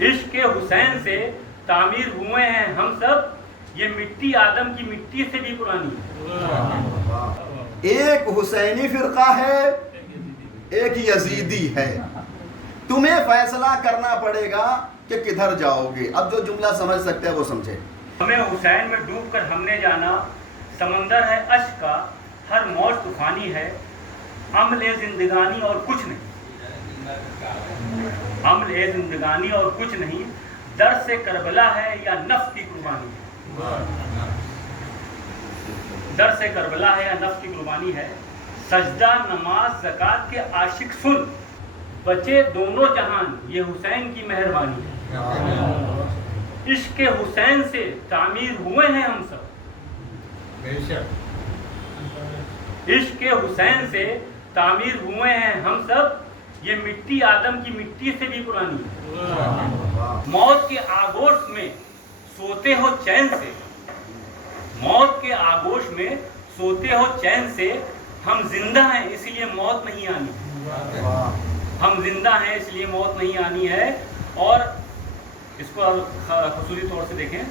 عشق حسین سے تعمیر ہوئے ہیں ہم سب، یہ مٹی آدم کی مٹی سے بھی پرانی ہے۔ ایک حسینی فرقہ ہے، ایک یزیدی ہے، تمہیں فیصلہ کرنا پڑے گا کہ کدھر جاؤ گے۔ اب جو جملہ سمجھ سکتے ہیں وہ سمجھے۔ ہمیں حسین میں ڈوب کر ہم نے جانا، سمندر ہے اشک کا، ہر موج طوفانی ہے، عمل زندگانی اور کچھ نہیں، عمل زندگانی اور کچھ نہیں، در سے کربلا ہے یا نفس کی قربانی ہے، در سے کربلا ہے یا نفس کی قربانی ہے، سجدہ نماز زکوٰۃ کے عاشق سن، بچے دونوں جہان یہ حسین کی مہربانی ہے۔ عشق حسین سے تعمیر ہوئے ہیں ہم سب، عشق حسین سے تعمیر ہوئے ہیں ہم سب، یہ مٹی آدم کی مٹی سے بھی پرانی ہے۔ موت کے آغوش میں سوتے ہو چین سے، موت کے آغوش میں سوتے ہو چین سے، ہم زندہ ہیں اس لیے موت نہیں آنی، ہم زندہ ہیں اس لیے موت نہیں آنی ہے۔ اور اس کو خصوصی طور سے دیکھیں،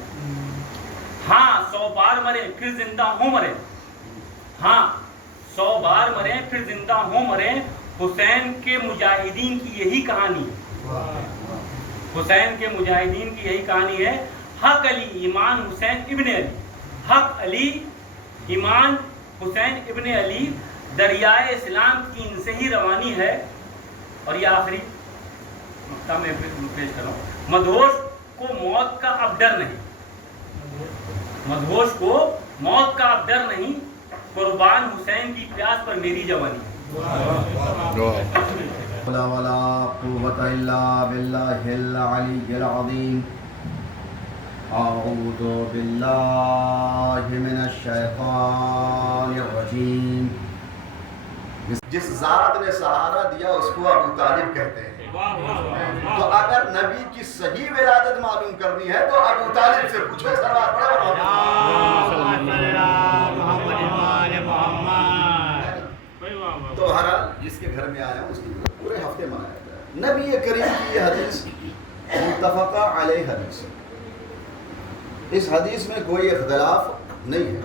ہاں 100 بار مرے پھر زندہ ہوں مرے، ہاں 100 بار مرے پھر زندہ ہوں مرے، حسین کے مجاہدین کی یہی کہانی ہے، حسین کے مجاہدین کی یہی کہانی ہے۔ حق علی ایمان حسین ابن علی، حق علی ایمان حسین ابن علی، دریائے اسلام کی ان سے ہی روانی ہے۔ اور یہ آخری نقطہ میں پیش کر رہا ہوں، مدہوش کو موت کا اب ڈر نہیں، مدہوش کو موت کا اب ڈر نہیں، قربان حسین کی پیاس پر میری جوانی۔ ولا قوة الا بالله العلي العظيم۔ اعوذ باللہ من الشیطان الرجیم۔ جس ذات نے سہارا دیا اس کو ابو طالب کہتے ہیں، تو اگر نبی کی صحیح ولادت معلوم کرنی ہے تو ابو طالب سے پوچھو۔ تو بہرحال جس کے گھر میں آیا ہوں اس کی پورے ہفتے منایا جائے۔ نبی کریم کی یہ حدیث متفقہ علیہ حدیث ہے، اس حدیث میں کوئی اختلاف نہیں ہے،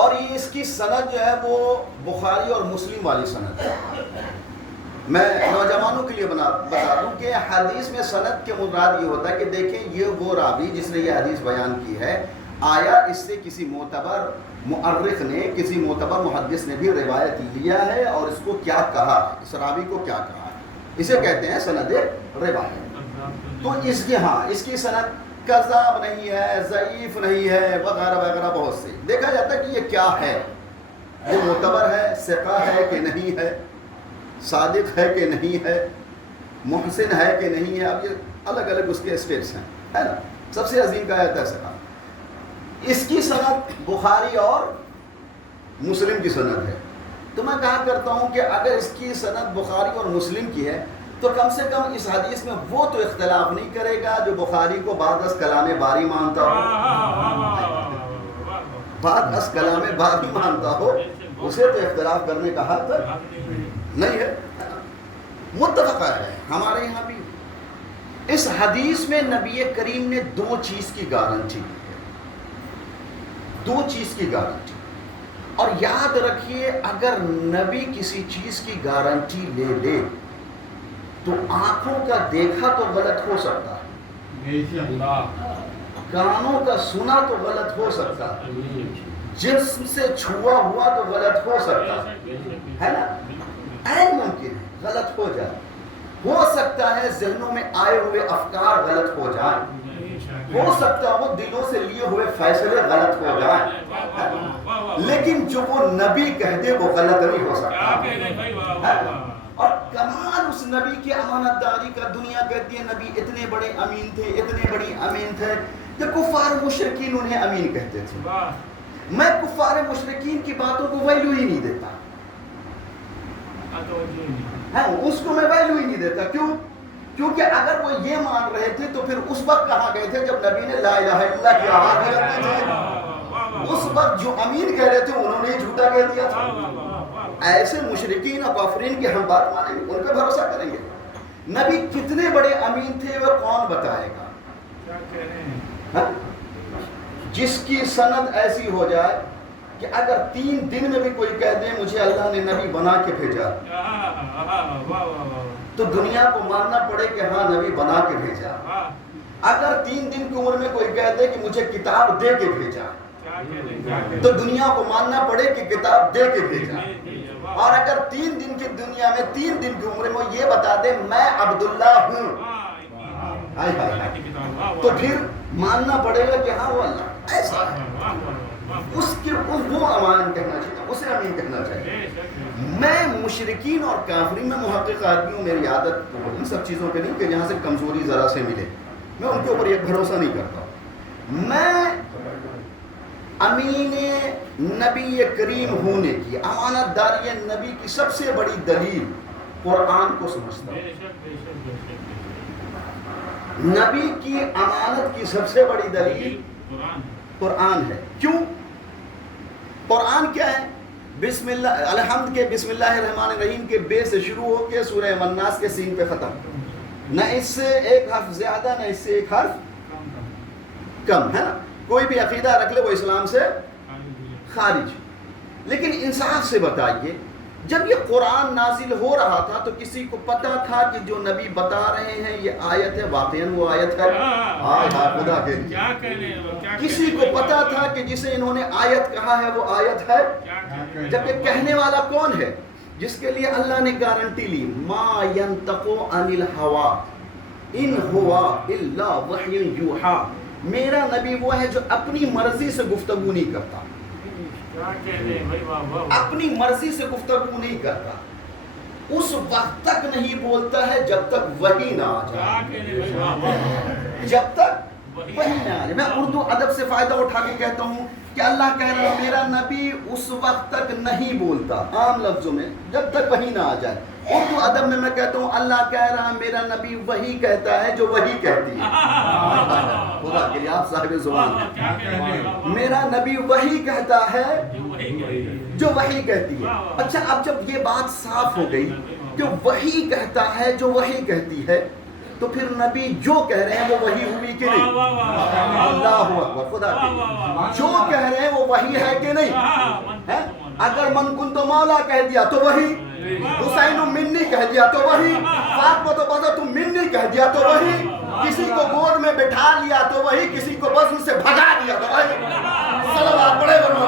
اور یہ اس کی سند جو ہے وہ بخاری اور مسلم والی سند ہے۔ میں نوجوانوں کے لیے بتا دوں کہ حدیث میں سند کے مراد یہ ہوتا ہے کہ دیکھیں یہ وہ راوی جس نے یہ حدیث بیان کی ہے، آیا اس سے کسی معتبر مؤرخ نے، کسی معتبر محدث نے بھی روایت لیا ہے اور اس کو کیا کہا ہے، اس راوی کو کیا کہا ہے، اسے کہتے ہیں سند روایت۔ تو اس کی اس کی سند کذاب نہیں ہے، ضعیف نہیں ہے، وغیرہ وغیرہ بہت سے۔ دیکھا جاتا ہے کہ یہ کیا ہے، یہ معتبر ہے، ثقہ ہے کہ نہیں ہے، صادق ہے کہ نہیں ہے، محسن ہے کہ نہیں ہے۔ اب یہ الگ الگ اس کے اسٹیپس ہیں، ہے نا۔ سب سے عظیم کا ہے ثقہ۔ اس کی سند بخاری اور مسلم کی سند ہے، تو میں کہا کرتا ہوں کہ اگر اس کی سند بخاری اور مسلم کی ہے تو کم سے کم اس حدیث میں وہ تو اختلاف نہیں کرے گا جو بخاری کو بعد از کلام باری مانتا ہو، بعد از کلام باری مانتا ہو، اسے تو اختلاف کرنے کا حق نہیں ہے۔ متفقہ ہے ہمارے یہاں بھی۔ اس حدیث میں نبی کریم نے دو چیز کی گارنٹی دی ہے، دو چیز کی گارنٹی۔ اور یاد رکھیے اگر نبی کسی چیز کی گارنٹی لے لے تو آنکھوں کا دیکھا تو غلط ہو سکتا ہے، کانوں کا سنا تو غلط ہو سکتا ہے، جسم سے چھوا ہوا تو غلط ہو سکتا ہے نا، عین ممکن ہے غلط ہو جائے، ہو سکتا ہے ذہنوں میں آئے ہوئے افکار غلط ہو جائیں، ہو سکتا ہے وہ دلوں سے لیے ہوئے فیصلے غلط ہو جائیں، لیکن جو وہ نبی کہہ دے وہ غلط نہیں ہو سکتا۔ اور کمال اس نبی کی امانت داری کا، دنیا کہتی ہے نبی اتنے بڑے امین تھے، اتنے بڑی امین تھے کہ کفار مشرکین انہیں امین کہتے تھے۔ میں کفار مشرکین کی باتوں کو ویلیو ہی نہیں دیتا، اس کو میں ویلیو ہی نہیں دیتا۔ کیوں؟ کیونکہ اگر وہ یہ مان رہے تھے تو پھر اس وقت کہاں گئے تھے جب نبی نے لا الہ الا اللہ کی آواز کرتے تھے؟ اس وقت جو امین کہہ رہے تھے انہوں نے جھوٹا کہہ دیا تھا۔ ایسے مشرکین اور کافرین کی ہم بات مانیں گے، ان پہ بھروسہ کریں گے؟ نبی کتنے بڑے امین تھے وہ کون بتائے گا؟ کیا کہہ رہے ہیں؟ ہاں؟ جس کی سند ایسی ہو جائے کہ اگر 3 دن میں بھی کوئی کہہ دے مجھے اللہ نے نبی بنا کے بھیجا تو دنیا کو ماننا پڑے کہ ہاں نبی بنا کے بھیجا. اگر 3 دن کی عمر میں کوئی کہہ دے کہ مجھے کتاب دے کے بھیجا تو دنیا کو ماننا پڑے کہ کتاب دے کے بھیجا. اور اگر 3 دن کی دنیا میں 3 دن کی عمر میں وہ یہ بتا دے میں عبداللہ ہوں تو پھر ماننا پڑے گا کہ ہاں وہ اللہ ایسا ہے. اس کے وہ امان کہنا چاہیے, اسے امین کہنا چاہیے. میں مشرکین اور کافرین میں محقق آدمی ہوں, میری عادت ان سب چیزوں پہ نہیں کہ جہاں سے کمزوری ذرا سے ملے میں ان کے اوپر یہ بھروسہ نہیں کرتا. میں امین نبی کریم ہونے کی, امانت داری نبی کی سب سے بڑی دلیل قرآن کو سمجھتا ہوں. نبی کی امانت کی سب سے بڑی دلیل قرآن ہے. کیوں؟ قرآن کیا ہے؟ بسم اللہ الحمد کے بسم اللہ الرحمن الرحیم کے بے سے شروع ہو کے سورہ والناس کے سین پہ ختم. نہ اس سے ایک حرف زیادہ نہ اس سے ایک حرف کم, ہے نا. کوئی بھی عقیدہ رکھ لے وہ اسلام سے خارج. لیکن انصاف سے بتائیے جب یہ قرآن نازل ہو رہا تھا تو کسی کو پتا تھا کہ جو نبی بتا رہے ہیں یہ آیت ہے, واقعاً وہ آیت ہے؟ خدا کے لیے کسی کو پتا تھا کہ جسے انہوں نے آیت کہا ہے وہ آیت ہے؟ جب یہ کہنے والا کون ہے جس کے لیے اللہ نے گارنٹی لی ما ينطق عن الهوى ان هو الا وحی یوحی. میرا نبی وہ ہے جو اپنی مرضی سے گفتگو نہیں کرتا, اپنی مرضی سے گفتگو نہیں کرتا, اس وقت تک نہیں بولتا ہے جب تک وحی نہ آ جائے, جب تک وحی نہ آ جائے. میں اردو ادب سے فائدہ اٹھا کے کہتا ہوں کہ اللہ کہہ رہا ہے میرا نبی اس وقت تک نہیں بولتا, عام لفظوں میں جب تک وحی نہ آ جائے. اردو ادب میں کہتا ہوں اللہ کہہ رہا ہے میرا نبی وہی کہتا ہے جو وہی کہتی ہے. خدا کے لیے آپ صاحب زبان ہیں. میرا نبی وہی کہتا ہے جو وہی کہتی ہے. اچھا اب جب یہ بات صاف ہو گئی کہ وہی کہتا ہے جو وہی کہتی ہے تو پھر نبی جو کہہ رہے ہیں وہ وہی ہوئی کہ نہیں؟ اللہ اکبر. خدا کے لیے جو کہہ رہے ہیں وہ وہی ہے کہ نہیں؟ اگر من کن تو مولا کہہ دیا تو وہی, حسین منی کہہ دیا تو وہی, فاطمہ تو بذت منی کہہ دیا تو وہی, کسی کو گود میں بٹھا لیا تو وہی, کسی کو بزم سے بھگا دیا تو وہی. صلوات پڑھے بنو.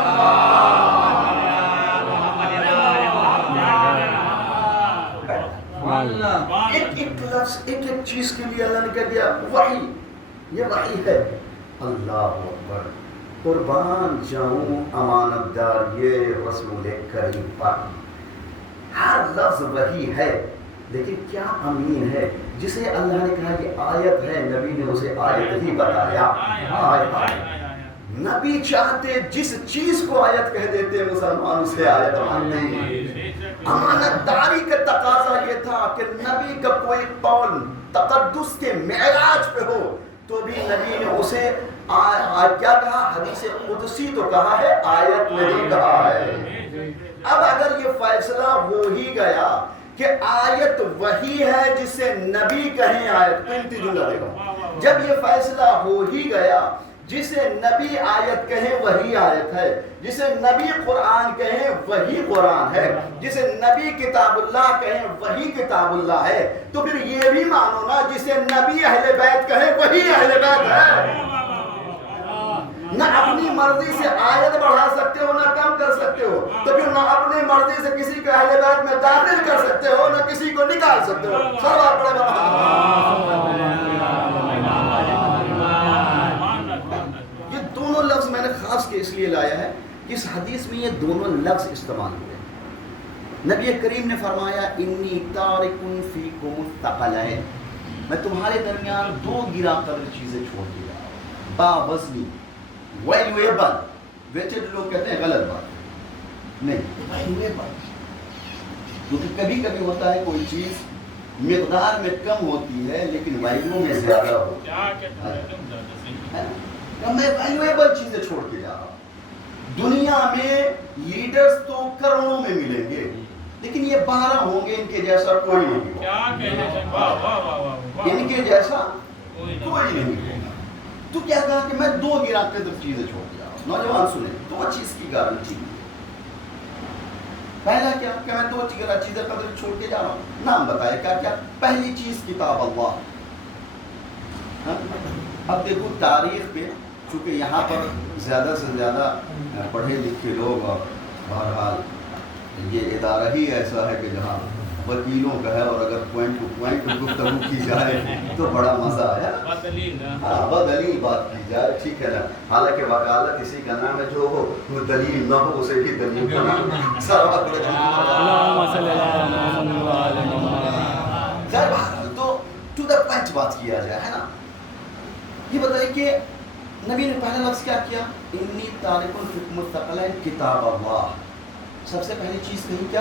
ایک لفظ ایک چیز کے لیے اللہ نے کہہ دیا وحی, یہ وحی ہے. اللہ اکبر. قربان جاؤں امانت دار یہ رسول کریم پر. ہر لفظ وحی ہے لیکن کیا امین ہے جسے اللہ نے کہا کہ آیت ہے, نبی نے اسے آیت ہی بتایا. نبی چاہتے جس چیز کو آیت کہہ دیتے مسلمان اسے آیت مانتے ہیں. امانت داری کا تقاضا یہ تھا کہ نبی کا کوئی قول تقدس کے معراج پہ ہو تو بھی نبی نے اسے کیا کہا؟ حدیث قدسی تو کہا ہے, آیت نہیں کہا ہے. اب اگر یہ فیصلہ ہو ہی گیا کہ آیت وہی ہے جسے نبی کہیں آیت, قیمتی جملہ دیکھو, جب یہ فیصلہ ہو ہی گیا جسے نبی آیت کہیں وہی آیت ہے, جسے نبی قرآن کہیں وہی قرآن ہے, جسے نبی کتاب اللہ کہیں وہی کتاب اللہ ہے, تو پھر یہ بھی مانو نا جسے نبی اہل بیت کہیں وہی اہل بیت ہے. نہ اپنی مرضی سے آیت بڑھا سکتے ہو نہ کم کر سکتے ہو, تو پھر نہ اپنی مرضی سے کسی کو اہل بیت میں داخل کر سکتے ہو نہ کسی کو نکال سکتے ہو. صلوات پڑھے بنا. یہ دونوں لفظ میں نے خاص کے اس لیے لایا ہے کہ اس حدیث میں یہ دونوں لفظ استعمال ہوئے. نبی کریم نے فرمایا انی تارک فیکم الثقلین, میں تمہارے درمیان 2 گرا قدر چیزیں چھوڑ دیا, با وزنی ویلیویبل. ویٹڈ لوگ کہتے ہیں غلط بات نہیں, ویلیویبل, کیونکہ کبھی کبھی ہوتا ہے کوئی چیز مقدار میں کم ہوتی ہے لیکن ویلیو میں زیادہ ہوتی ہے. میں ویلیویبل چیزیں چھوڑ کے جا رہا ہوں. دنیا میں لیڈرز تو کروڑوں میں ملیں گے لیکن یہ 12 ہوں گے، ان کے جیسا کوئی نہیں ہوگا۔ کیا کہنے سے، واہ واہ واہ واہ، ان کے جیسا کوئی کوئی نہیں ہوگا۔ تو کیا کہا کہ میں 2 گرا کے تو چیزیں چھوڑ دیا۔ نوجوان سنیں، 2 چیز کی گارنٹی ہے۔ پہلا کیا کہ میں 2 چیزیں قدر چھوڑ کے جا رہا ہوں۔ نام بتائے کیا کیا؟ پہلی چیز کتاب اللہ۔ اب دیکھو تاریخ پہ، چونکہ یہاں پر زیادہ سے زیادہ پڑھے لکھے لوگ، اور بہرحال یہ ادارہ ہی ایسا ہے کہ جہاں وکیلوں کا ہے، اور اگر پوائنٹ ٹو پوائنٹ گفتگو کی جائے تو بڑا مزہ ہے۔ ہاں، بدلیل بات کی جائے، ٹھیک ہے نا۔ حالانکہ وکالت اسی کا نام ہے، جو ہو وہ دلیل نہ ہو اسے بھی دلیل کا نام ہے۔ سروت تو ٹو دا پوائنٹ بات کیا جائے، ہے نا۔ یہ بتائیے کہ نبی نے پہلا لفظ کیا کیا؟ انی تارک الحکم الثقلین کتاب اللہ۔ سب سے پہلی چیز کہی کیا؟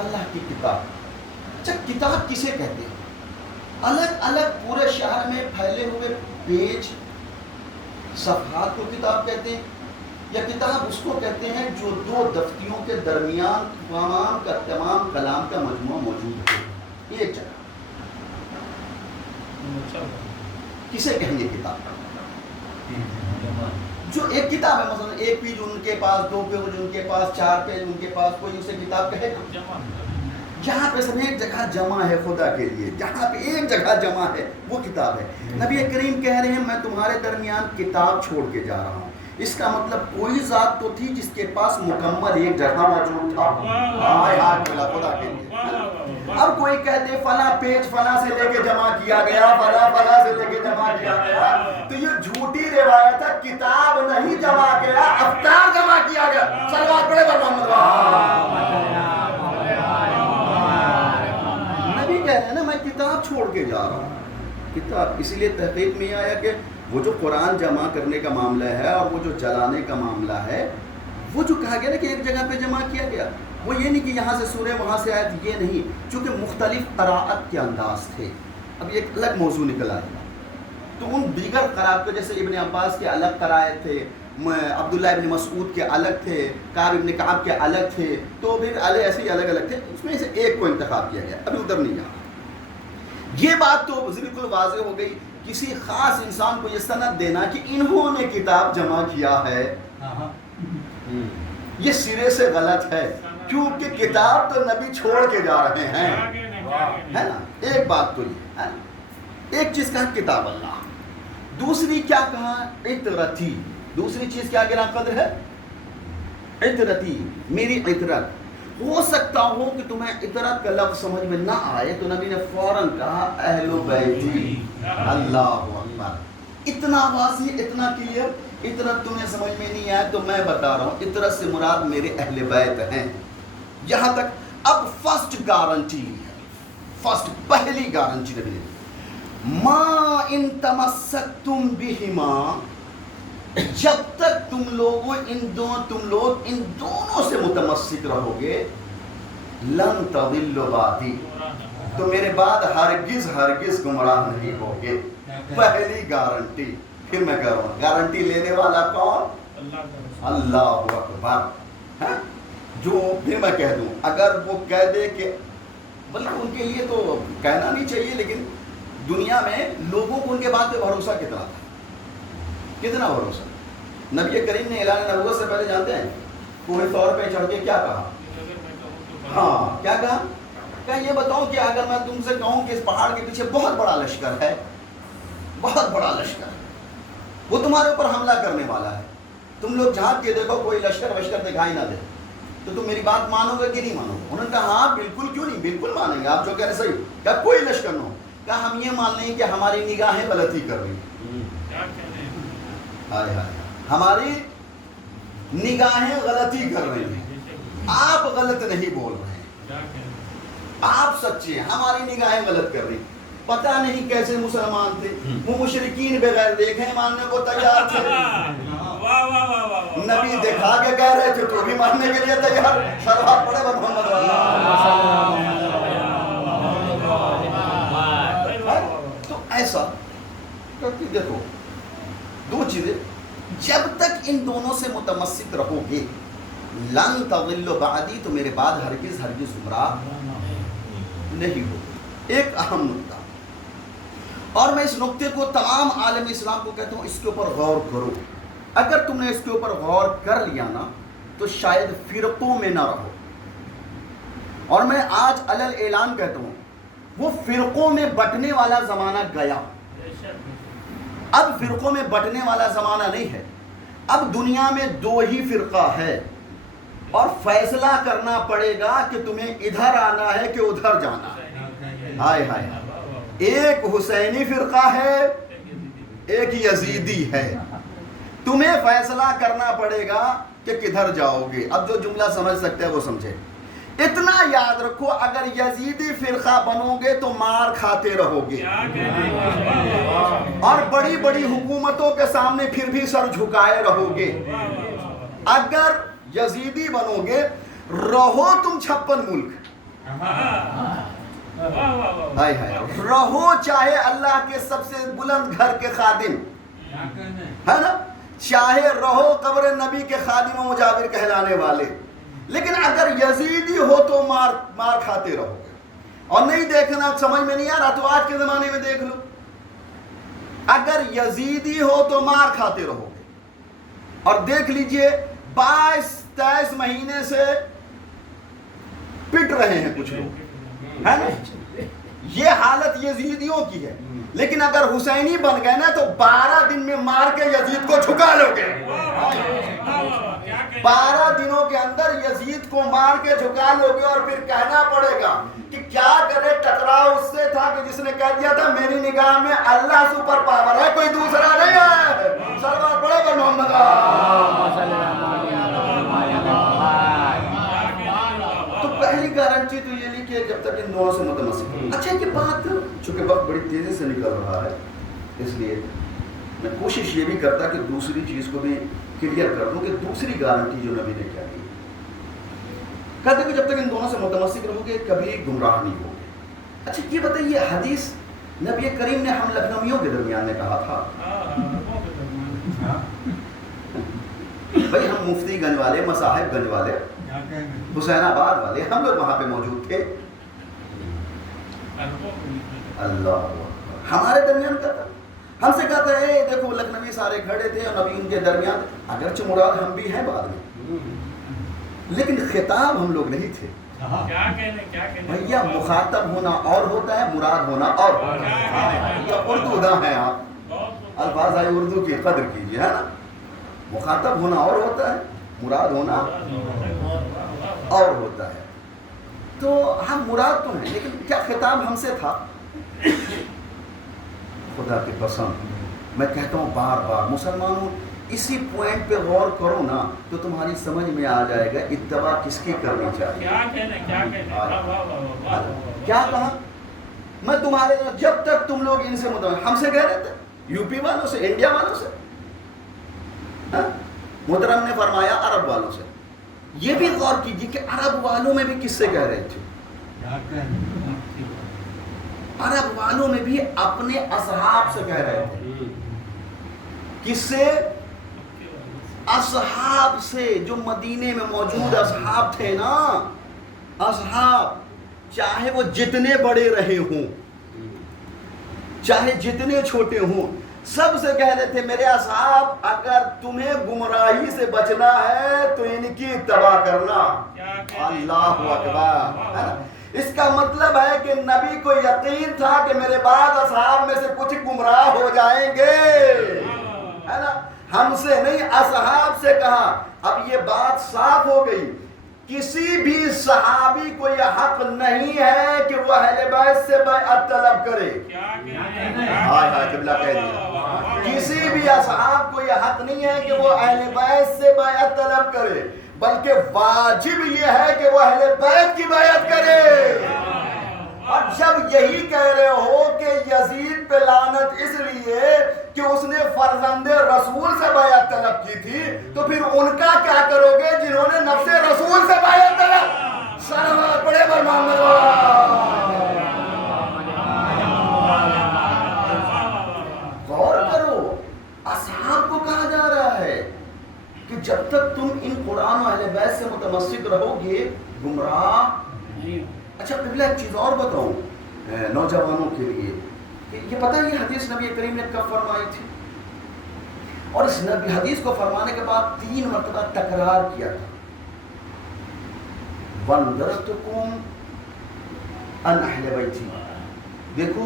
اللہ کی کتاب۔ اچھا، کتاب کسے کہتے ہیں؟ الگ الگ پورے شہر میں پھیلے ہوئے پیج، صفحات کو کتاب کہتے ہیں، یا کتاب اس کو کہتے ہیں جو 2 دفتیوں کے درمیان تمام کا تمام کلام کا مجموعہ موجود ہے ایک جگہ؟ کسے کہیں گے کتاب؟ جو ایک کتاب ہے، مثلا ایک پیج ان کے پاس، 2 پیج ان کے پاس، 4 پیج ان کے پاس، کوئی اسے کتاب کہے گا؟ جہاں پہ سب ایک جگہ جمع ہے خدا کے لیے، جہاں پہ ایک جگہ جمع ہے وہ کتاب ہے۔ نبی کریم کہہ رہے ہیں میں تمہارے درمیان کتاب چھوڑ کے جا رہا ہوں۔ اس کا مطلب کوئی ذات تو تھی جس کے پاس مکمل ایک جگہ موجود تھا، خدا کے لیے۔ اب کوئی کہتے فلاں پیج فلاں سے لے کے جمع کیا گیا، فلاں سے لے کے جمع کیا گیا، تو یہ جھوٹی روایت ہے۔ کتاب نہیں جمع کیا، افکار جمع کیا گیا۔ صلوات پڑھے بر محمد۔ نبی کہہ رہے ہیں نا میں کتاب چھوڑ کے جا رہا ہوں۔ کتاب اسی لیے تحقیق میں یہ آیا کہ وہ جو قرآن جمع کرنے کا معاملہ ہے اور وہ جو جلانے کا معاملہ ہے، وہ جو کہا گیا نا کہ ایک جگہ پہ جمع کیا گیا، وہ یہ نہیں کہ یہاں سے سورہ وہاں سے آیت، یہ نہیں، چونکہ مختلف قراءت کے انداز تھے۔ اب یہ ایک الگ موضوع نکل آئے گا، تو ان دیگر قراءت کو، جیسے ابن عباس کے الگ قرائے تھے، عبداللہ ابن مسعود کے الگ تھے، کعب ابن کعب کے الگ تھے، تو پھر ایسے ہی الگ الگ تھے، اس میں سے ایک کو انتخاب کیا گیا۔ ابھی ادھر نہیں جانا۔ یہ بات تو بالکل واضح ہو گئی، کسی خاص انسان کو یہ سند دینا کہ انہوں نے کتاب جمع کیا ہے، یہ سرے سے غلط ہے، کیونکہ کتاب تو نبی چھوڑ کے جا رہے ہیں، ہے نا۔ ایک بات تو یہ ہے، ایک چیز کہا کتاب اللہ، دوسری کیا کہا؟ عطرتی۔ دوسری چیز کیا گرا قدر ہے؟ عطرتی، میری عطرت۔ ہو سکتا ہو کہ تمہیں عطرت کا لفظ سمجھ میں نہ آئے، تو نبی نے فوراً کہا اہل بیتی۔ اللہ اکبر، اتنا واضح، اتنا کلیئر۔ عطرت تمہیں سمجھ میں نہیں آئے تو میں بتا رہا ہوں، عطرت سے مراد میرے اہل بیت ہیں۔ یہاں تک اب فرسٹ گارنٹی ہے، فرسٹ پہلی گارنٹی نبی نے، ما ان تمسکتم بہما، جب تک تم لوگ ان دونوں سے متمسک رہو گے، لن تضلوا بعدی، تو میرے بعد ہرگز ہرگز گمراہ نہیں ہوگے۔ پہلی گارنٹی۔ پھر میں کہہ رہا ہوں گارنٹی لینے والا کون؟ اللہ اکبر۔ جو پھر میں کہہ دوں، اگر وہ کہہ دے کہ، بلکہ ان کے لیے تو کہنا نہیں چاہیے، لیکن دنیا میں لوگوں کو ان کے بات پہ بھروسہ کتنا تھا، کتنا بھروسہ۔ نبی کریم نے اعلان نبوت سے پہلے جانتے ہیں کوئی طور پہ چڑھ کے کیا کہا؟ ہاں، کیا کہا؟ کہ یہ بتاؤ کہ اگر میں تم سے کہوں کہ اس پہاڑ کے پیچھے بہت بڑا لشکر ہے، بہت بڑا لشکر ہے، وہ تمہارے اوپر حملہ کرنے والا ہے، تم لوگ جھانک کے دیکھو کوئی لشکر وشکر دکھائی نہ دے، تو تم میری بات مانو گے کہ نہیں مانو گے؟ انہوں نے کہا ہاں بالکل، کیوں نہیں، بالکل مانیں گے، آپ جو کہہ رہے صحیح۔ کیا کوئی لشکر نہ ہو؟ کہا ہم یہ مان لیں کہ ہماری نگاہیں غلطی کر رہی ہیں، ہائے ہائے، ہماری نگاہیں غلطی کر رہی ہیں، آپ غلط نہیں بول رہے ہیں، آپ سچے ہیں، ہماری نگاہیں غلط کر رہی ہیں۔ پتہ نہیں کیسے مسلمان تھے، وہ مشرکین بغیر دیکھے ماننے کو تیار تھے، نبی دکھا کے کہہ رہے تھے تو بھی ماننے کے لیے تیار۔ صلوات پڑھے محمد۔ تو ایسا کرتی دیکھو، دو چیزیں، جب تک ان دونوں سے متمسک رہو گے، لن تضلوا بعدی، تو میرے بعد ہرگز گمراہ نہیں ہو۔ ایک اہم نقطہ، اور میں اس نقطے کو تمام عالم اسلام کو کہتا ہوں، اس کے اوپر غور کرو۔ اگر تم نے اس کے اوپر غور کر لیا نا تو شاید فرقوں میں نہ رہو۔ اور میں آج علل اعلان کہتا ہوں، وہ فرقوں میں بٹنے والا زمانہ گیا۔ اب فرقوں میں بٹنے والا زمانہ نہیں ہے، اب دنیا میں دو ہی فرقہ ہے، اور فیصلہ کرنا پڑے گا کہ تمہیں ادھر آنا ہے کہ ادھر جانا ہے۔ ہائے ہائے، ایک حسینی فرقہ ہے، ایک یزیدی ہے۔ تمہیں فیصلہ کرنا پڑے گا کہ کدھر جاؤ گے۔ اب جو جملہ سمجھ سکتے ہیں وہ سمجھے۔ اتنا یاد رکھو، اگر یزیدی فرقہ بنو گے تو مار کھاتے رہو گے، اور بڑی بڑی حکومتوں کے سامنے پھر بھی سر جھکائے رہو گے۔ اگر یزیدی بنو گے، رہو تم 56 ملک، ہائے ہائے، رہو چاہے اللہ کے سب سے بلند گھر کے خادم، ہے نا، چاہے رہو قبر نبی کے خادم و مجاور کہلانے والے، لیکن اگر یزیدی ہو تو مار کھاتے رہو گے۔ اور نہیں دیکھنا، سمجھ میں نہیں آ رہا تو آج کے زمانے میں دیکھ لو، اگر یزیدی ہو تو مار کھاتے رہو گے۔ اور دیکھ لیجئے 22-23 مہینے سے پٹ رہے ہیں کچھ لوگ، ہے نا، یہ حالت یزیدیوں کی ہے۔ لیکن اگر حسینی بن گئے نا تو 12 دن میں مار کے یزید کو جھکا لو گے۔ 12 دنوں کے اندر یزید کو مار کے جھکا لو گے، اور پھر کہنا پڑے گا کہ کیا کرے، ٹکراؤ اس سے تھا کہ جس نے کہہ دیا تھا میری نگاہ میں اللہ سپر پاور ہے، کوئی دوسرا نہیں ہے۔ سلوات پڑھو گے محمد۔ تو پہلی گارنٹی تو یہ نہیں کہ جب تک ان دونوں سے متمسک۔ اچھا یہ بات، چونکہ وقت بڑی تیزی سے نکل رہا ہے، اس لیے میں کوشش یہ بھی کرتا کہ دوسری چیز کو بھی کلیئر کر دوں کہ دوسری گارنٹی جو نبی نے کیا دی، کہتے کہ جب تک ان دونوں سے متمسک رہو گے کبھی گمراہ نہیں ہوگے۔ اچھا یہ بتائیے، یہ حدیث نبی کریم نے ہم لکھنویوں کے درمیان میں کہا تھا؟ بھائی ہم مفتی گنج والے، مصاحب گنج والے، حسین آباد والے، ہم لوگ وہاں پہ موجود تھے۔ اللہ ہمارے درمیان کا تھا، ہم سے کہتا ہے دیکھو لکھنوی سارے کھڑے تھے اور نبی ان کے درمیان، اگرچہ مراد ہم بھی ہیں بعد میں، لیکن خطاب ہم لوگ نہیں تھے۔ بھیا مخاطب ہونا اور ہوتا ہے، مراد ہونا اور ہوتا ہے۔ یہ اردو دا ہیں آپ، الفاظ آئے اردو کی قدر کیجیے، ہے نا، مخاطب ہونا اور ہوتا ہے، مراد ہونا اور ہوتا ہے۔ تو ہم مراد تو ہیں، لیکن کیا خطاب ہم سے تھا؟ خدا کی قسم میں کہتا ہوں بار بار، مسلمانوں اسی پوائنٹ پہ غور کرو نا تو تمہاری سمجھ میں آ جائے گا اتباع کس کی کرنی چاہیے۔ کیا کہا میں تمہارے، جب تک تم لوگ ان سے متوجہ، ہم سے کہہ رہے تھے یو پی والوں سے، انڈیا والوں سے، محترم نے فرمایا عرب والوں سے۔ یہ بھی غور کیجیے کہ عرب والوں میں بھی کس سے کہہ رہے تھے؟ عرب والوں میں بھی اپنے اصحاب سے کہہ رہے تھے۔ کس سے؟ اصحاب سے، جو مدینے میں موجود اصحاب تھے نا، اصحاب چاہے وہ جتنے بڑے رہے ہوں چاہے جتنے چھوٹے ہوں، سب سے کہہ رہے تھے میرے اصحاب اگر تمہیں گمراہی سے بچنا ہے تو ان کی اتباع کرنا۔ اللہ اکبر۔ اس کا مطلب ہے کہ نبی کو یقین تھا کہ میرے بعد اصحاب میں سے کچھ گمراہ ہو جائیں گے، ہے نا، ہم سے نہیں، اصحاب سے کہا۔ اب یہ بات صاف ہو گئی، کسی بھی صحابی کو یہ حق نہیں ہے کہ وہ اہل بیت سے بیعت طلب کرے۔ ہائے ہائے قبلہ کہہ دیا، کسی بھی اصحاب کو یہ حق نہیں ہے کہ وہ اہل بیت سے بیعت طلب کرے، بلکہ واجب یہ ہے کہ وہ اہل بیت کی بیعت کرے۔ اور جب یہی کہہ رہے ہو کہ یزید پہ لعنت اس لیے کہ اس نے فرزند رسول سے بیعت طلب کی تھی، تو پھر ان کا کیا کرو گے جنہوں نے نفس رسول سے بیعت طلب؟ صلوات پڑھے بر محمد۔ غور کرو، اصحاب کو کہا جا رہا ہے کہ جب جب تک تم ان قرآن و اہل بیت سے متمسک رہو گے گمراہ. اچھا قبلہ ایک چیز اور بتاؤں نوجوانوں کے لیے کہ یہ پتہ ہے یہ حدیث نبی کریم نے کب فرمائی تھی؟ اور اس نبی حدیث کو فرمانے کے بعد 3 مرتبہ تکرار کیا تھا. وَانذَرْتُكُمْ عَنْ أَهْلِ بَيْتِي. دیکھو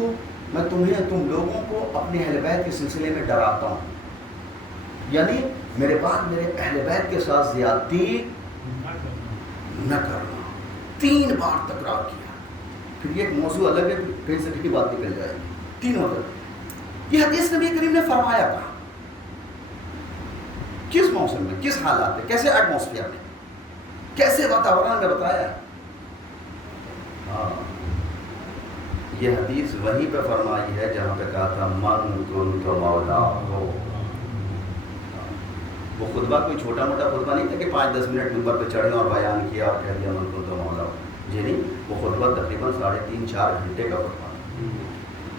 میں تم لوگوں کو اپنے اہل بیت کے سلسلے میں ڈراتا ہوں، یعنی میرے بعد میرے اہل بیت کے ساتھ زیادتی نہ کرنا. 3 بار تکرار کیا. پھر یہ ایک موضوع الگ ہے، کہیں سے کہیں بات نکل جائے گی. 3 مرتبہ یہ حدیث نبی کریم نے فرمایا تھا. کس موسم میں، کس حالات میں، کیسے ایٹماسفیئر میں، کیسے واتاورن میں بتایا ہے؟ یہ حدیث وہیں پہ فرمائی ہے جہاں پہ کہا تھا من کنت مولا ہو. وہ خطبہ کوئی چھوٹا موٹا خطبہ نہیں تھا کہ 5-10 منٹ منبر پہ چڑھے اور بیان کیا اور کہہ دیا من کنت مولا ہو. جی نہیں، وہ خطبہ تقریباً 3.5-4 گھنٹے کا خطبہ.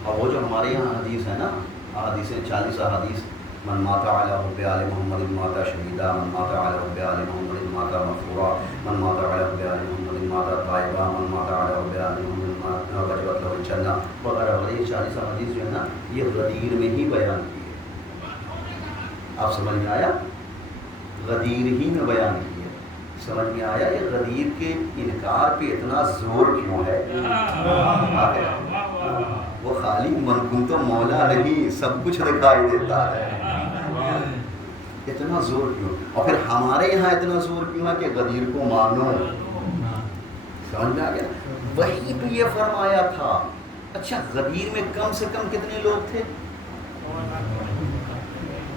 اور وہ جو ہمارے یہاں حدیث ہے نا، حدیثیں 40 احادیث، من مات علی حب آل محمد مات شہیدا، من مات علی حب آل محمد مات مغفورا، من مات علی حب آل محمد مات تائبا، من مات علی حب آل محمد وجبت له الجنہ وغیرہ وغیرہ. یہ 40 احادیث جو ہے نا یہ غدیر میں ہی بیان کی ہے. آپ سمجھ میں آیا؟ غدیر ہی میں بیان کی ہے. سمجھ میں آیا یہ غدیر کے انکار پہ اتنا زور کیوں ہے؟ وہ خالی من کنت مولا نہیں، سب کچھ دکھائی دیتا ہے. اتنا زور کیوں؟ اور پھر ہمارے یہاں اتنا زور کیوں ہے کہ غدیر کو مانو؟ سمجھ میں آ گیا؟ وہیں پہ یہ فرمایا تھا. اچھا غدیر میں کم سے کم کتنے لوگ تھے؟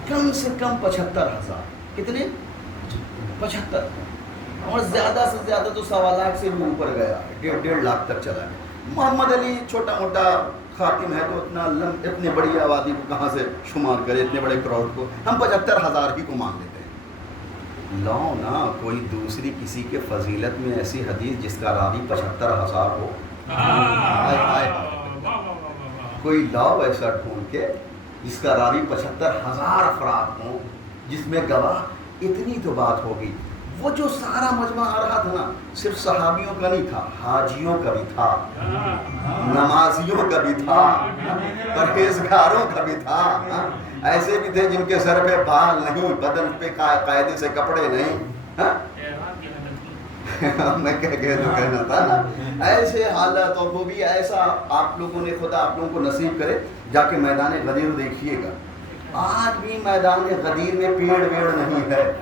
کم سے کم 75,000. کتنے؟ 75. اور زیادہ سے زیادہ تو 1.25 لاکھ سے بھی اوپر گیا، 1.5 لاکھ تک چلا گیا. محمد علی چھوٹا موٹا خاتم ہے تو اتنی بڑی آبادی کو کہاں سے شمار کرے، اتنے بڑے کراؤڈ کو. ہم 75,000 ہی کو مان لیتے ہیں. لاؤ نا کوئی دوسری کسی کے فضیلت میں ایسی حدیث جس کا راوی 75,000 ہو. کوئی لاؤ ایسا ڈھونڈ کے جس کا راوی 75,000 افراد ہوں، جس میں گواہ. اتنی تو بات ہوگی. وہ جو سارا مجمع آ رہا تھا نا صرف صحابیوں کا نہیں تھا، حاجیوں کا بھی تھا، نمازیوں کا بھی تھا، پرہیزگاروں کا بھی تھا. ایسے بھی تھے جن کے سر پہ بال نہیں، بدن پہ قاعدے سے کپڑے نہیں. میں کہنا تھا نا ایسے حالت. اور وہ بھی ایسا آپ لوگوں نے، خدا آپ لوگوں کو نصیب کرے جا کے میدان غدیر دیکھیے گا. آج بھی میدان غدیر میں پیڑ ویڑ نہیں ہے.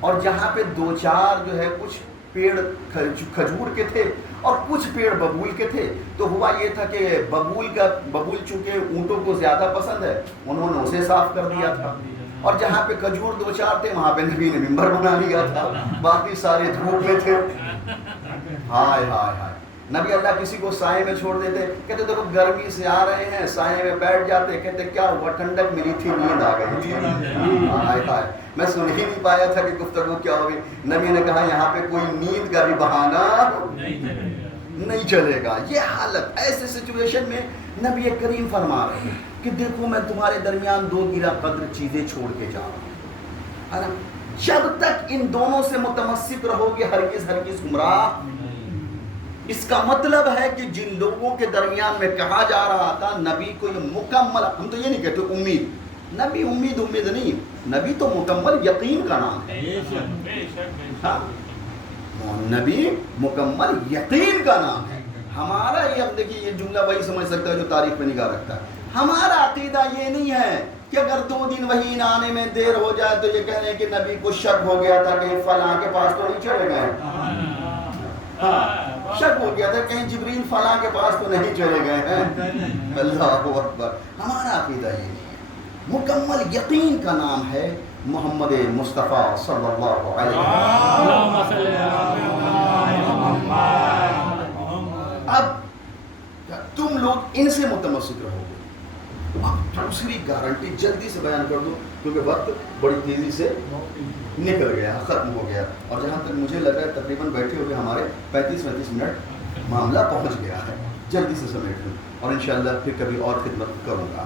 اور جہاں پہ 2-4 جو ہے کچھ پیڑ کھجور کے تھے اور کچھ پیڑ ببول کے تھے، تو ہوا یہ تھا کہ ببول چونکہ اونٹوں کو زیادہ پسند ہے انہوں نے اسے صاف کر دیا تھا. اور جہاں پہ کھجور 2-4 تھے وہاں پہ نبی نے ممبر بنا لیا تھا. باقی سارے دھوپ میں تھے. ہائے ہائے ہائے. نبی اللہ کسی کو سائے میں چھوڑ دیتے، کہتے دیکھو گرمی سے آ رہے ہیں، سائے میں بیٹھ جاتے، کہتے کیا ہوا؟ ٹھنڈک ملی تھی، نیند آ گئی تھی. ہائے ہائے. میں سن ہی نہیں پایا تھا کہ گفتگو کیا ہوگی. نبی نے کہا یہاں پہ کوئی نیند کا بھی بہانہ نہیں چلے گا. یہ حالت، ایسے سچویشن میں نبی کریم فرما رہے ہیں کہ دیکھو میں تمہارے درمیان 2 گرا قدر چیزیں چھوڑ کے جا رہا ہوں. جب تک ان دونوں سے متمسک رہو گے ہرگز گمراہ. اس کا مطلب ہے کہ جن لوگوں کے درمیان میں کہا جا رہا تھا نبی کو یہ مکمل، ہم تو یہ نہیں کہتے امید، نبی امید نہیں، نبی تو مکمل یقین کا نام ہے. ہاں نبی مکمل یقین کا نام ہے. ہمارا یہ، اب دیکھیے یہ جملہ وہی سمجھ سکتا ہے جو تاریخ پہ نگاہ رکھتا ہے. ہمارا عقیدہ یہ نہیں ہے کہ اگر 2 دن وہی نہ آنے میں دیر ہو جائے تو یہ کہہ رہے ہیں کہ نبی کو شک ہو گیا تھا کہ فلاں کے پاس تو نہیں چلے گئے. ہاں شک ہو گیا تھا کہیں جبریل فلاں کے پاس تو نہیں چلے گئے ہیں. اللہ اکبر. ہمارا عقیدہ یہ نہیں ہے. مکمل یقین کا نام ہے محمد مصطفیٰ صلی اللہ علیہ وسلم. اب تم لوگ ان سے متمسک رہو گے. اب دوسری گارنٹی جلدی سے بیان کر دو کیونکہ وقت بڑی تیزی سے نکل گیا، ختم ہو گیا. اور جہاں تک مجھے لگ رہا ہے تقریباً بیٹھے ہوئے ہمارے 35-35 منٹ معاملہ پہنچ گیا ہے. جلدی سے سمیٹ لوں اور انشاءاللہ پھر کبھی اور خدمت کروں گا.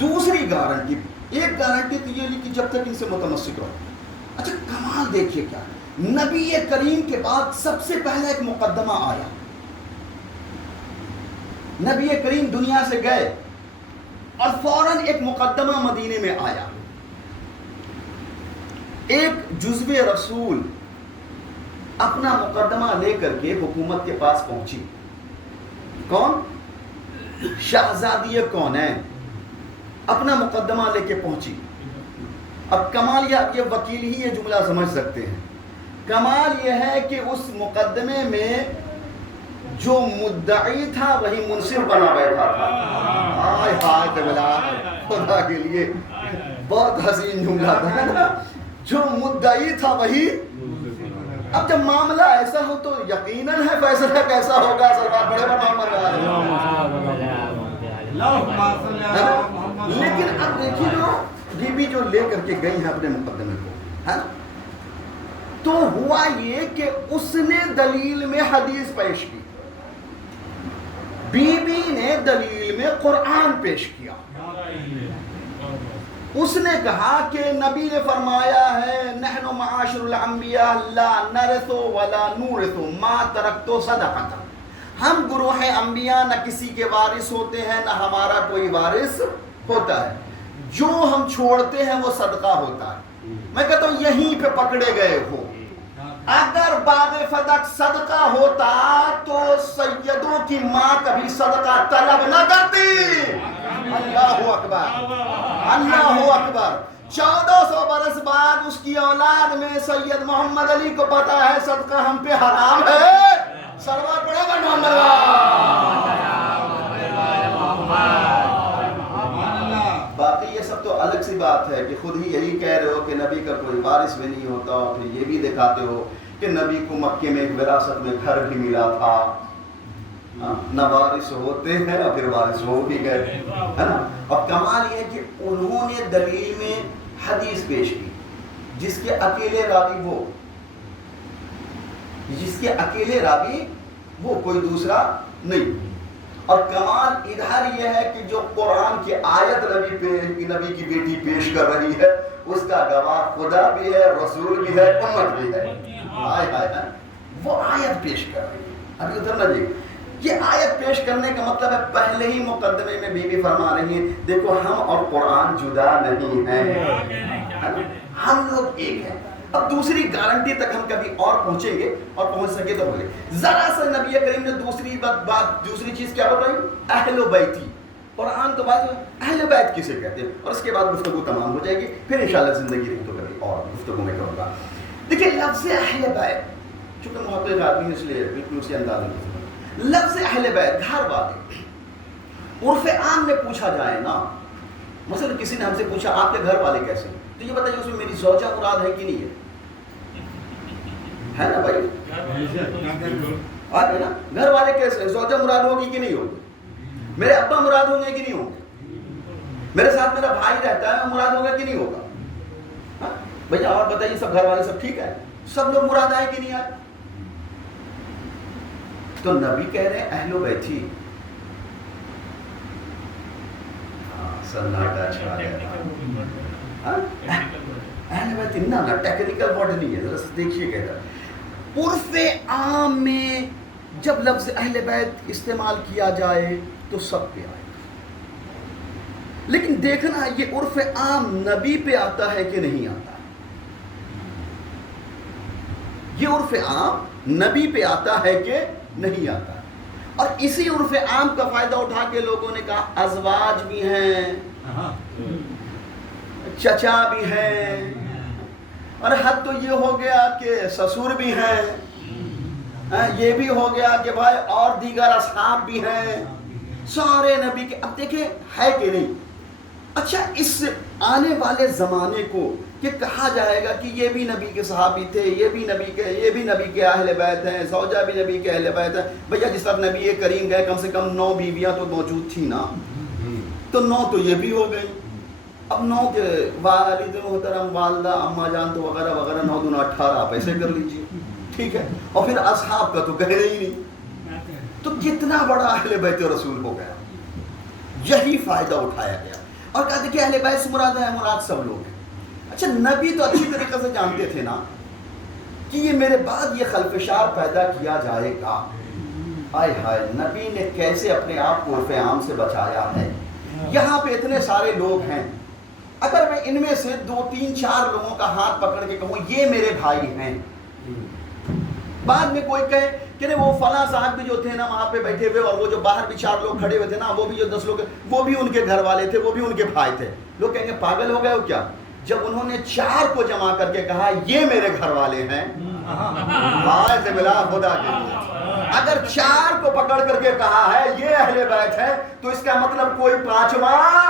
دوسری گارنٹی، ایک گارنٹی تو یہ لی کہ جب تک ان سے متمسک رہو، اچھا کمال دیکھیے کیا، نبی کریم کے بعد سب سے پہلا ایک مقدمہ آیا. نبی کریم دنیا سے گئے اور فوراً ایک مقدمہ مدینے میں آیا. ایک جزو رسول اپنا مقدمہ لے کر کے حکومت کے پاس پہنچی. کون؟ شہزادی کونین اپنا مقدمہ لے کے پہنچی. اب کمال یہ وکیل ہی یہ جملہ سمجھ سکتے ہیں. کمال یہ ہے کہ اس مقدمے میں جو مدعی تھا وہی منصف بنا بیٹھا تھا. آئے ہائے قبلہ خدا کے لیے بہت حسین جملہ تھا نا. جو مدعی تھا وہی. اب جب معاملہ ایسا ہو تو یقیناً ہے فیصلہ کیسا ہوگا. سرکار بڑے محمد لیکن اب دیکھیے جو بی بی جو لے کر کے گئی ہے اپنے مقدمے کو ہے نا، تو ہوا یہ کہ اس نے دلیل میں حدیث پیش کی. بی بی نے دلیل میں قرآن پیش کیا. اس نے کہا کہ نبی نے فرمایا ہے نحن معاشر الانبیاء لا نرث ولا نورث ما ترکت صدقۃ. ہم گروہ انبیاء نہ کسی کے وارث ہوتے ہیں نہ ہمارا کوئی وارث ہوتا ہے. جو ہم چھوڑتے ہیں وہ صدقہ ہوتا ہے. میں کہتا ہوں یہیں پہ پکڑے گئے ہو. اگر باغ فدق صدقہ ہوتا تو سیدوں کی ماں کبھی صدقہ طلب نہ کرتی. اللہ اکبر اللہ اکبر. 1400 برس بعد اس کی اولاد میں سید محمد علی کو پتا ہے صدقہ ہم پہ حرام ہے. سلوات پڑھو گا محمد. باقی یہ سب تو الگ سی بات ہے کہ خود ہی یہی کہہ رہے ہو کہ نبی کا کوئی وارث بھی نہیں ہوتا، اور پھر یہ بھی دکھاتے ہو کہ نبی کو مکے میں ایک وراثت میں گھر بھی ملا تھا. نہ وارث ہوتے ہیں اور پھر وارث ہو بھی گئے ہے نا. اور کمال یہ ہے کہ انہوں نے دلیل میں حدیث پیش کی جس کے اکیلے راوی وہ کوئی دوسرا نہیں. اور کمال ادھر یہ ہے کہ جو قرآن کی آیت نبی کی بیٹی پیش کر رہی ہے اس کا گواہ خدا بھی ہے، رسول بھی ہے، امت بھی ہے. وہ آیت پیش کر رہی ہے. ابھی ادھر نہ دیکھ، یہ آیت پیش کرنے کا مطلب ہے پہلے ہی مقدمے میں بی بی فرما رہی ہیں دیکھو ہم اور قرآن جدا نہیں ہیں، ہم لوگ ایک ہیں. اب دوسری گارنٹی تک ہم کبھی اور پہنچیں گے اور پہنچ سکے تو بولے. ذرا سا نبی کریم نے دوسری چیز کیا بتائی؟ اہل بیتی. قرآن تو بات اہل بیت کسے کہتے ہیں، اور اس کے بعد گفتگو تمام ہو جائے گی. پھر انشاءاللہ زندگی رہی تو کبھی اور گفتگو میں کروں گا. دیکھیں لفظ اہل بیت چونکہ محقق آدمی اس لیے بالکل اسی انداز میں لفظ اہل بیت گھر والے. عرف عام میں پوچھا جائے نا، مثلا کسی نے ہم سے پوچھا آپ کے گھر والے کیسے ہیں، تو یہ بتائیے اس میں میری زوجہ مراد ہے کہ نہیں ہے نا بھائی؟ ہے نا. گھر والے کیسے ہیں، زوجہ مراد ہوگی کہ نہیں ہوگی؟ میرے ابا مراد ہوں گے کہ نہیں ہوں گے؟ میرے ساتھ میرا بھائی رہتا ہے مراد ہوگا کہ نہیں ہوگا؟ بھیا اور بتائیے سب گھر والے سب ٹھیک ہے، سب لوگ مراد آئے کہ نہیں آئے؟ تو نبی کہہ رہے ہیں اہل بیتی. سناٹا چھا گیا. اہل بیت نہ ٹیکنیکل ورڈ نہیں ہے، ذرا دیکھیے کہتا ہے. عرف عام میں جب لفظ اہل بیت استعمال کیا جائے تو سب پہ آئے، لیکن دیکھنا یہ عرف عام نبی پہ آتا ہے کہ نہیں آتا. یہ عرف عام نبی پہ آتا ہے کہ نہیں آتا. اور اسی عرف عام کا فائدہ اٹھا کے لوگوں نے کہا ازواج بھی ہیں، چچا بھی ہیں، اور حد تو یہ ہو گیا کہ سسر بھی ہیں، یہ بھی ہو گیا کہ بھائی اور دیگر اصحاب بھی ہیں، سارے نبی کے. اب دیکھیں ہے کہ نہیں. اچھا اس آنے والے زمانے کو کہ کہا جائے گا کہ یہ بھی نبی کے صحابی تھے، یہ بھی نبی کے اہل بیت ہیں، زوجہ بھی نبی کے اہل بیت ہیں. بھیا جس طرح نبی کریم گئے کم سے کم 9 بیویاں تو موجود تھی نا، تو 9 تو یہ بھی ہو گئی. اب 9 کے والد محترم، والدہ، اماں جان تو وغیرہ وغیرہ 9 دونوں 18 آپ ایسے کر لیجیے، ٹھیک ہے. اور پھر اصحاب کا تو کہنا ہی نہیں. تو کتنا بڑا اہل بیت رسول ہو گیا. یہی فائدہ اٹھایا گیا اور کہا کہ اہل بیت سے مراد ہے، مراد سب لوگ ہیں. اچھا نبی تو اچھی طریقے سے جانتے تھے نا کہ یہ میرے بعد یہ خلفشار پیدا کیا جائے گا. آئے ہائے نبی نے کیسے اپنے آپ کو عرف عام سے بچایا ہے. یہاں پہ اتنے سارے لوگ ہیں, اگر میں ان میں سے 2 3 4 لوگوں کا ہاتھ پکڑ کے کہوں یہ میرے بھائی ہیں, بعد میں کوئی کہے کہ وہ فلاں صاحب بھی جو تھے نا وہاں پہ بیٹھے ہوئے, اور وہ جو باہر بھی 4 لوگ کھڑے ہوئے تھے نا, وہ بھی جو 10 لوگ, وہ بھی ان کے گھر والے تھے, وہ بھی ان کے بھائی تھے. لوگ کہیں گے پاگل ہو گئے ہو کیا؟ جب انہوں نے 4 کو جمع کر کے کہا یہ میرے گھر والے ہیں, سے ملا خدا کے لیے, اگر 4 کو پکڑ کر کے کہا ہے یہ اہل بیت ہے, تو اس کا مطلب کوئی 5واں.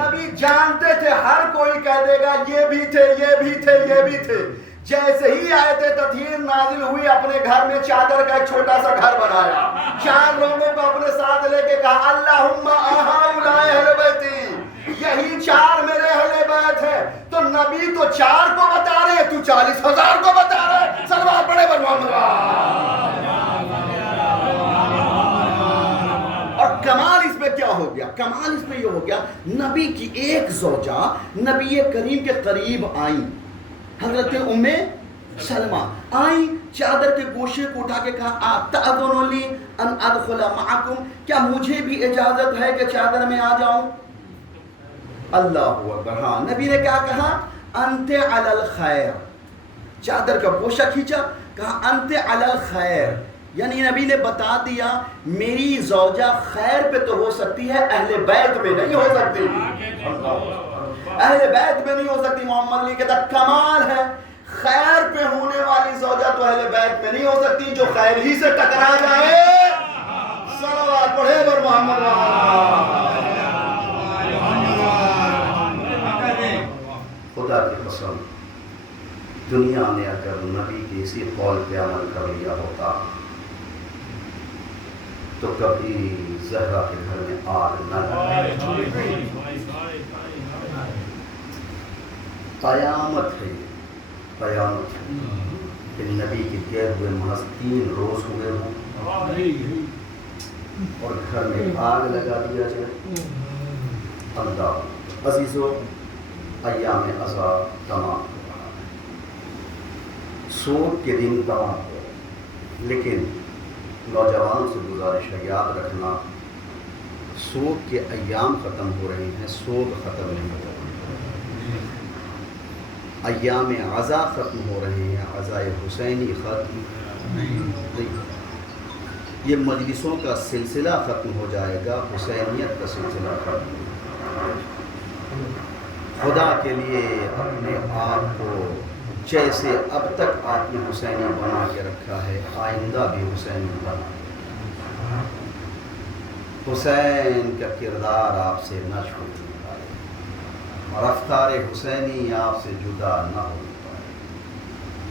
نبی جانتے تھے ہر کوئی کہہ دے گا یہ بھی تھے, یہ بھی تھے, یہ بھی تھے. جیسے ہی آیت تطہیر نازل ہوئی, اپنے گھر میں چادر کا ایک چھوٹا سا گھر بنایا, 4 لوگوں کو اپنے ساتھ لے کے کہا اللہم ہؤلاء اہل بیتی, یہی 4 میرے اہل بیت ہے. تو نبی تو 4 کو بتا رہے, تو 40,000 کو بتا رہے. صلوات پڑھے بر محمد. اور کمال اس میں کیا ہو گیا؟ کمال اس میں یہ ہو گیا, نبی کی ایک زوجہ نبی کریم کے قریب آئیں, حضرت ام سلمہ آئیں, چادر کے گوشے کو اٹھا کے کہا تأذن لی ان ادخل معکم, کیا مجھے بھی اجازت ہے کہ چادر میں آ جاؤں؟ اللہ اکبر. ہاں, نبی نے کیا کہا؟ انت علی الخیر. چادر کا گوشہ کھینچا, کہا انت علی الخیر, یعنی نبی نے بتا دیا میری زوجہ خیر پہ تو ہو سکتی ہے, اہل بیت میں نہیں ہو سکتی. اہل بیت میں نہیں ہو سکتی. محمد علی کہتا کمال ہے, خیر پہ ہونے والی زوجہ تو اہل بیت میں نہیں ہو سکتی, جو خیر ہی سے ٹکرا جائے. صلوات پڑھے بر محمد. خدا کی قسم, دنیا نے اگر نبی کی اسی قول پہ عمل کر لیا ہوتا تو کبھی زہرا کے گھر میں آگ نہ لگتی. قیامت ہے, قیامت ہے کہ نبی کے گئے ہوئے محض 3 روز ہوئے ہوں اور گھر میں آگ لگا دیا جائے. اللہ عزیزو, ایام عذاب تمام ہو رہا ہے, سوگ کے دن تمام ہو رہے ہیں, لیکن نوجوانوں سے گزارش ہے یاد رکھنا سوگ کے ایام ختم ہو رہے ہیں, سوگ ختم نہیں ہو رہے ہیں. ایام عزا ختم ہو رہے ہیں, عزائے حسینی ختم نہیں. یہ مجلسوں کا سلسلہ ختم ہو جائے گا, حسینیت کا سلسلہ ختم ہو جائے گا. خدا کے لیے اپنے آپ کو جیسے اب تک آپ نے حسینی بنا کے رکھا ہے, آئندہ بھی حسینی بنا. حسین کا کردار آپ سے نہ چھوٹنے پائے, رفتار حسینی آپ سے جدا نہ ہو پائے.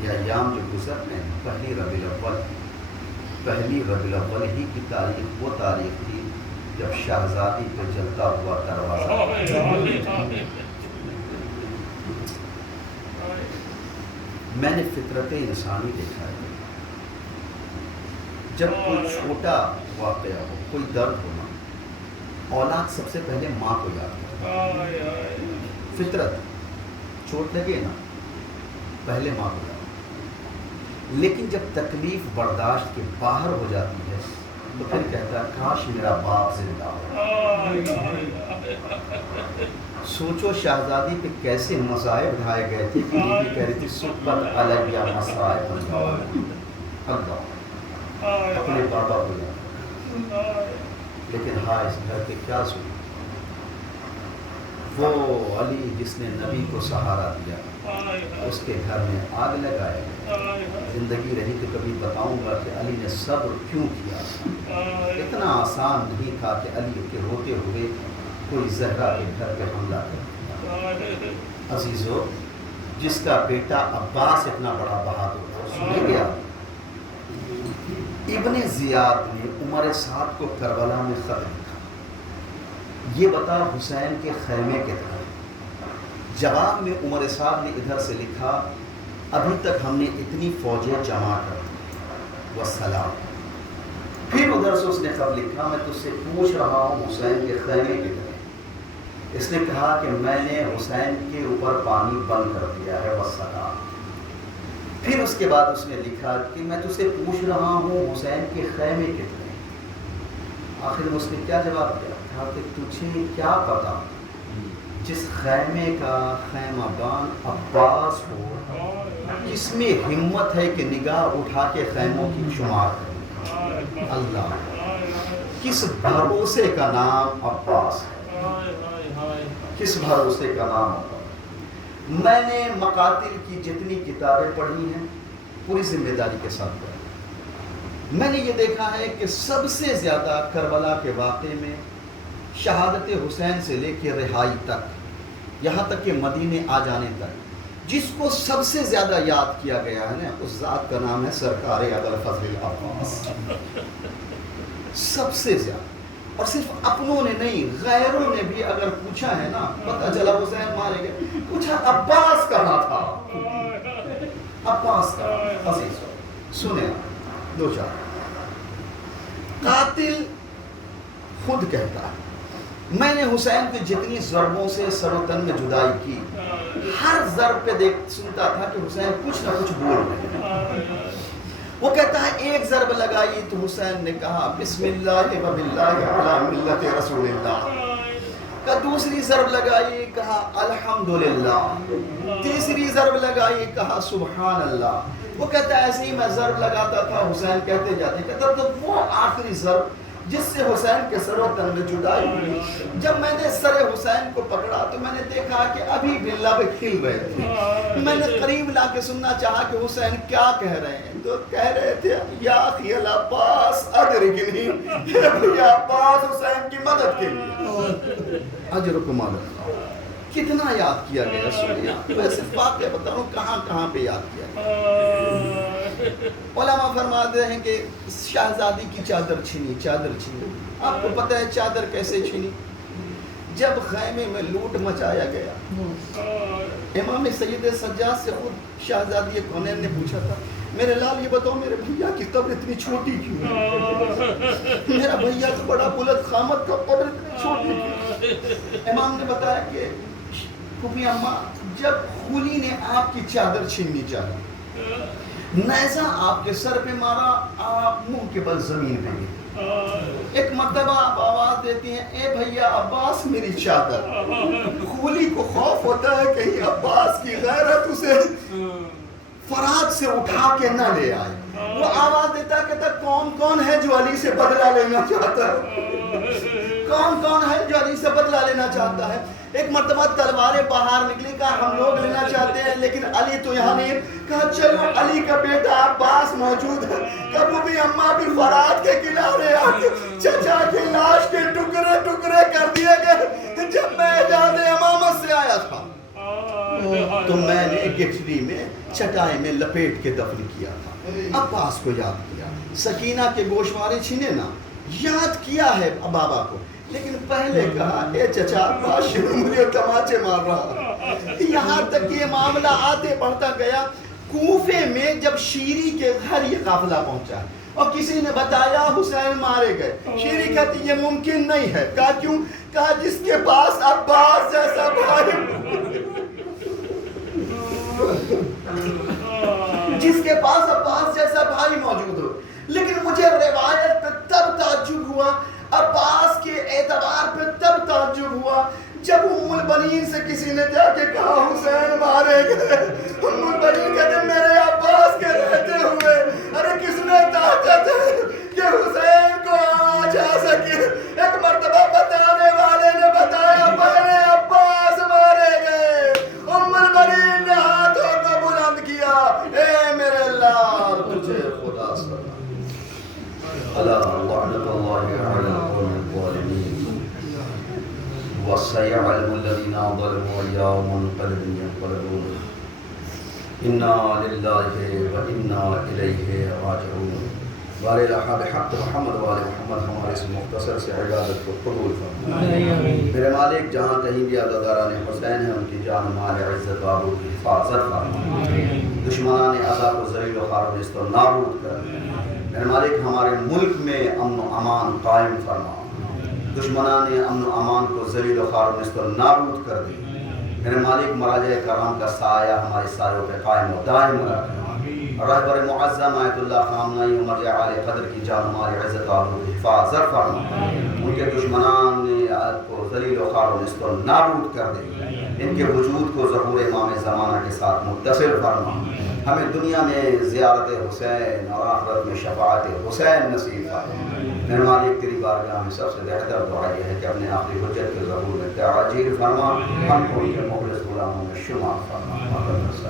یہ ایام جو گزرنے ہیں, پہلی ربیع الاول ہی کی تاریخ وہ تاریخ تھی جب شہزادی پہ جلتا ہوا دروازہ. میں نے فطرت انسانی دیکھا ہے, جب کوئی چھوٹا واقعہ ہو, کوئی درد ہونا, اولاد سب سے پہلے ماں کو یاد کرتا ہے. فطرت, چوٹ لگے نا پہلے ماں کو یاد کرتا. لیکن جب تکلیف برداشت کے باہر ہو جاتی ہے تو پھر کہتا ہے کاش میرا باپ زندہ ہو. سوچو شہزادی پہ کیسے مصائب ڈھائے گئے تھے کہ بیوی کہہ رہی تھی سبت علیہ مصائب اللہ, اپنے بابا کو یاد. لیکن ہاں اس گھر کے کیا سنو, وہ علی جس نے نبی کو سہارا دیا, اس کے گھر میں آگ لگائے. زندگی رہی تو کبھی بتاؤں گا کہ علی نے صبر کیوں کیا. اتنا آسان نہیں تھا کہ علی کے ہوتے ہوئے کوئی زہرا کے گھر پہ حملہ کر. عزیزو, جس کا بیٹا عباس اتنا بڑا بہادر تھا, سنے گیا ابن زیاد نے عمر سعد کو کربلا میں خط لکھا, یہ بتا حسین کے خیمے کے طرف. جواب میں عمر سعد نے ادھر سے لکھا ابھی تک ہم نے اتنی فوجیں جمع کر دی والسلام. پھر ادھر سے اس نے خط لکھا میں تجھ سے پوچھ رہا ہوں حسین کے خیمے کی طرف. اس نے کہا کہ میں نے حسین کے اوپر پانی بند کر دیا ہے وسطا. پھر اس کے بعد اس نے لکھا کہ میں تجھ سے پوچھ رہا ہوں حسین کے خیمے کتنے. آخر میں اس نے کیا جواب دیا؟ کہا کہ تجھے کیا پتا جس خیمے کا خیمہ گان عباس ہو کس میں ہمت ہے کہ نگاہ اٹھا کے خیموں کی شمار کرے. اللہ، کس بھروسے کا نام عباس ہے، کس بھروسے کا نام عباس. میں نے مقاتل کی جتنی کتابیں پڑھی ہیں پوری ذمہ داری کے ساتھ پڑھی. میں نے یہ دیکھا ہے کہ سب سے زیادہ کربلا کے واقعے میں شہادت حسین سے لے کے رہائی تک، یہاں تک کہ مدینے آ جانے تک، جس کو سب سے زیادہ یاد کیا گیا ہے نا، اس ذات کا نام ہے سرکار ابوالفضل العباس. سب سے زیادہ. اور صرف اپنوں نے نہیں، غیروں نے بھی اگر پوچھا ہے نا، پتہ چلا حسین مارے گئے، پوچھا عباس کہاں تھا، عباس کہاں. سنیں دو چار. قاتل خود کہتا ہے میں نے حسین کی جتنی ضربوں سے سر و تن میں جدائی کی، ہر ضرب پہ سنتا تھا کہ حسین کچھ نہ کچھ بول رہے ہیں. وہ کہتا ہے ایک ضرب لگائی تو حسین نے کہا بسم اللہ و باللہ علی ملت رسول اللہ. دوسری ضرب لگائی کہا الحمدللہ. تیسری ضرب لگائی کہا سبحان اللہ. وہ کہتا ہے ایسے ہی میں ضرب لگاتا تھا، حسین کہتے جاتے. کہتا تو وہ آخری ضرب جس سے حسین کے سر و تن میں جدائی ہوئی، جب میں نے سر حسین کو پکڑا تو میں نے دیکھا کہ ابھی بھی لب کھل رہے تھے. میں نے قریب لا کے سننا چاہا کہ حسین کیا کہہ رہے ہیں، تو کہہ رہے تھے یا اخی العباس ادرکنی، یا عباس حسین کی مدد کے لیے اجرکم علی اللہ. کتنا یاد کیا گیا سنیا. ویسے واقعہ بتاؤں کہاں کہاں پہ یاد کیا گیا. علماء فرماتے ہیں کہ شہزادی کی چادر چھینی. چادر چھینی، آپ کو پتہ ہے چادر کیسے چھینی؟ جب خیمے میں لوٹ مچایا گیا، امام سید سجاد سے خود شہزادی کونین نے پوچھا تھا میرے لال یہ بتاؤ میرے بھیا کی قبر اتنی چھوٹی کیوں ہے؟ میرا بھیا تو بڑا بلند قامت کا، قبر اتنی چھوٹی کیوں؟ امام نے بتایا کہ پھوپھی اماں جب خولی نے آپ کی چادر چھیننی چاہی، نیزہ آپ کے سر پہ مارا، آپ منہ کے بل زمین پہ گئے. ایک مرتبہ آپ آواز دیتی ہیں اے بھیا عباس میری چادر. خولی کو خوف ہوتا ہے کہیں عباس کی غیرت اسے فرات سے اٹھا کے نہ لے آئے. وہ آواز دیتا کہتا کون کون ہے جو علی سے بدلہ لینا چاہتا ہے، کون کون ہے جو علی سے بدلہ لینا چاہتا ہے. ایک مرتبہ تلواریں باہر نکلی، کہا ہم لوگ لینا چاہتے ہیں لیکن علی تو یہاں نہیں. کہا چلو علی کا بیٹا عباس موجود ہے. کبھی بھی اماں بھی فرات کے کنارے آ کے چچا کی لاش کے ٹکڑے ٹکڑے کر دیے گئے. جب میں اجازت امامت سے آیا تھا تو میں نے گٹری میں چٹائی میں لپیٹ کے دفن کیا تھا. عباس کو یاد کیا. سکینہ کے گوشوارے چھینے نا، یاد کیا ہے بابا کو، لیکن پہلے کہا اے چچا عباس مجھے تماچے مار رہا. یہاں تک یہ معاملہ آتے بڑھتا گیا. کوفے میں جب شیری کے گھر یہ قافلہ پہنچا اور کسی نے بتایا حسین مارے گئے، شیری کہتی یہ ممکن نہیں ہے. کہا کیوں؟ کہا جس کے پاس عباس جیسا بھائی، جس کے پاس عباس جیسا بھائی موجود ہو. لیکن مجھے روایت پہ تب تعجب ہوا، عباس کے اعتبار پہ تب تعجب ہوا جب ام البنین سے کسی نے جا کے کہا حسین مارے گئے. ام البنین کہتے میرے عباس کے رہتے ہوئے ارے کس نے طاقت ہے کہ حسین کو آ جا سکے. ایک مرتبہ بتانے والے نے بتایا میرے عباس مارے گئے. ام البنین نے ہاتھوں کو بلند کیا، اے میرے لال تجھے خدا سنا. اللہ لعنت اللہ علی القوم الظالمین وسيعلم الذين ظلموا أيام منقلب ينقلبون. إنا لله وإنا إليه راجعون. بارے الحق حق محمد والے محمد ہمارے اس مختصر سے عبادت کو قبول فرما. میرے مالک جہاں کہیں بھی عزاداران حسین ہیں ان کی جان مال عزت و آبرو کی حفاظت فرما. دشمنان عذاب و ذلیل و خوار نیست و نابود کر. میرے مالک ہمارے ملک میں امن و امان قائم فرما. دشمنان امن و امان کو ذلیل و خوار و نست و نابود کر دے. میرے مالک مراجع کرام کا سایہ ہمارے سایوں پہ قائم و دائم رکھے. رہبر معظم آیت اللہ خامنائی عمر عالی قدر کی جان مال عزت و حفاظت فرما. ان کے دشمنان کو ذلیل و خوار و نست و نابود کر دے. ان کے وجود کو ظہور امام زمانہ کے ساتھ متصل فرما. ہمیں دنیا میں زیارت حسین اور آخرت میں شفاعت حسین نصیب فرما. میرے مالک تیری بارگاہ میں سب سے بہتر دعا یہ ہے کہ اپنے آخری حجت کے ظہور میں تعجیل فرما. ہم کو ان کے مخلص غلاموں میں شمار فرما.